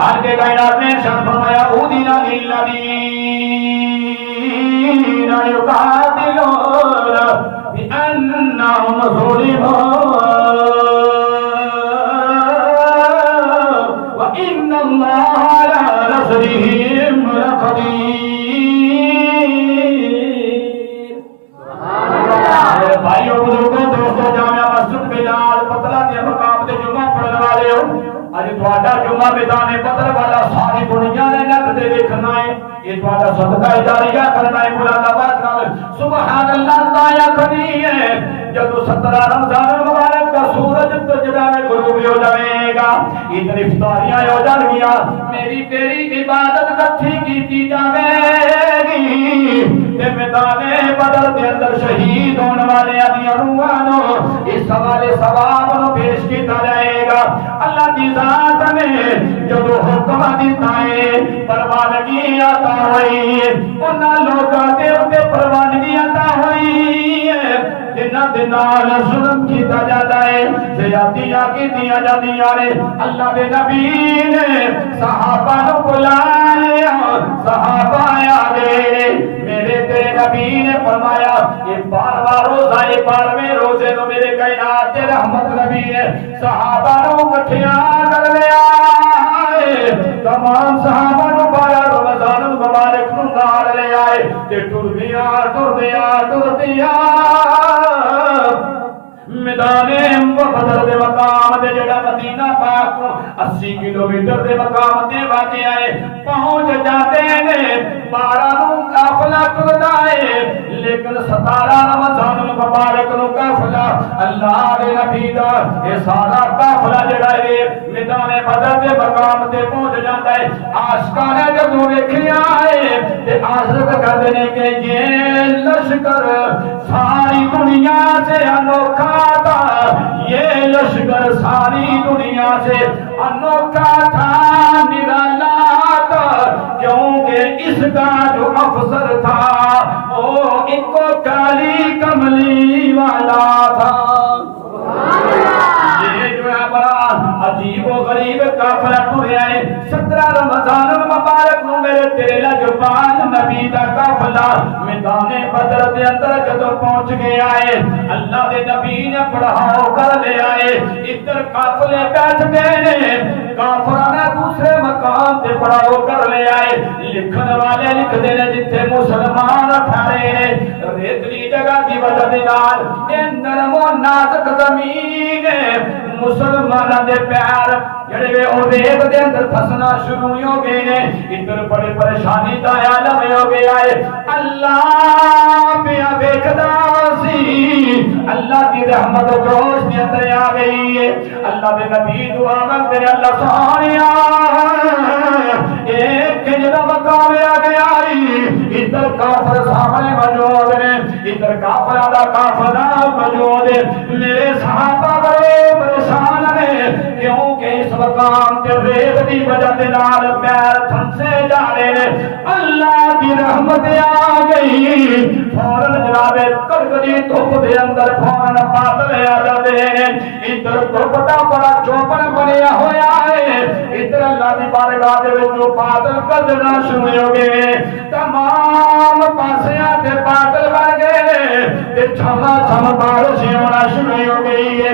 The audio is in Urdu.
ہر کے کائنات نے ارشاد فرمایا اذن للذین یقاتلون بأنہم ظلموا وإن اللہ علی نصرہم لقدیر۔ بھائیو بزرگوں دوستو جامعہ مسجد بلال پتلا کے مقام تے جمعہ پڑھنے والے ہو، اج تہاڈا جمعہ میدان بدر والا ساری دنیا نے نت تے دیکھنا ہے، یہ تہاڈا صدقہ جاریہ کرنا ہے مولا آباد نال سبحان اللہ تایا کھڑی ہے۔ جب 17 رمضان المبارک کا سورج تجربہ میں غروب ہو جائے گا، ادھر افطاریاں ہو جان گیا، میری تیری عبادت کٹھی کیتی جاوے گی تے میدان بدر دے اندر شہید ہونے والے دیاں روحاں نو اس حوالے ثواب نو پیش کیتا جائے گا۔ اللہ کی ذات نے جب حکم دیتا ہے پروانگی عطا ہوئی ہے، انہاں لوگاں دے اوتے پروانگی عطا ہوئی ہے جنہاں دے نال ظلم کیتا جاتا ہے، زیادتیاں کیتیاں جاندیاں نے۔ اللہ دے نبی نے صحابہ نو بلا لیا، صحابہ آ گئے، میرے تیرے نبی نے فرمایا یہ 12واں روزہ، یہ 12ویں روزے نو میرے کائنات دے رحمت نبی نے صحابہ نو اکٹھیاں کر لیا، تمام صحابہ نو 12 رمضان المبارک نو نال لے آئے تے ٹردیاں میدان بدر دے مقام دے جڑا مدینہ پاک کو 80 کلومیٹر دے مقام تے واقع ہے، پہنچ جاتے نے 12 نو قافلہ ٹردا ہے، لیکن 17 رمضان المبارک نو قافلہ اللہ دے نبی دا یہ سارا قافلہ جڑا ہے میدان بدر دے مقام تے پہنچ جاتا ہے۔ عاشقاں نے جدوں ویکھیا ہے تے عاشق کہندے نے کہ یہ لشکر ساری دنیا سے انوکھا تھا، یہ لشکر ساری دنیا سے انوکھا تھا، نرالا تھا، کیونکہ اس کا جو افسر تھا وہ ایک کالی کملی والا تھا۔ یہ جو ہے بڑا عجیب و غریب قافلہ ٹریا ہے۔ 17 رمضان المبارک نو میرے تیرے لجپال نبی دا قافلہ میدان بدر دے اندر جدوں پہنچ گیا ہے، اللہ دے نبی نے پڑھاؤ کر لے آئے، ادھر قافلے بیٹھ گئے نے، کافراں نے دوسرے مقام تے پڑھاؤ کر لے آئے۔ لکھن والے لکھدے نے جتھے مسلمان ٹھہرے نے ریتلی جگہ دی وجہ دے نال اے نرم و نازک زمین مسلماناں دے پیر جڑے او ریت دے اندر پھسنا شروع ہو گئے نے، ادھر بڑے پریشانی دا عالم ہو گیا ہے۔ اللہ پیا ویکھدا سی، اللہ دی رحمت جوش دے اندر آ گئی ہے۔ اللہ دے نبی دعا منگدے نے اللہ سونیا ایک جڑا مقام آ گیا، ادھر کافر سامنے موجود نے، ادھر کافراں دا قافلہ موجود ہے، میرے صحابہ بڑے پریشان نے کیونکہ اس مقام تے ریت دی وجہ دے نال پیر تھنسے جا رہے نے۔ اللہ کی رحمت آ گئی، فوراً جناب کڑکڑی دھوپ دے اندر فوراً بادل آ جاتے ہیں، ادھر دھوپ دا بڑا چوپڑ بنیا ہویا ہے، ادھر اللہ دی بارگاہ دے وچوں بادل گرجنا شروع ہو گئے، تمام پاسیاں تے بادل بن گئے تے چھما چھم بارش ہونا شروع ہو گئی ہے۔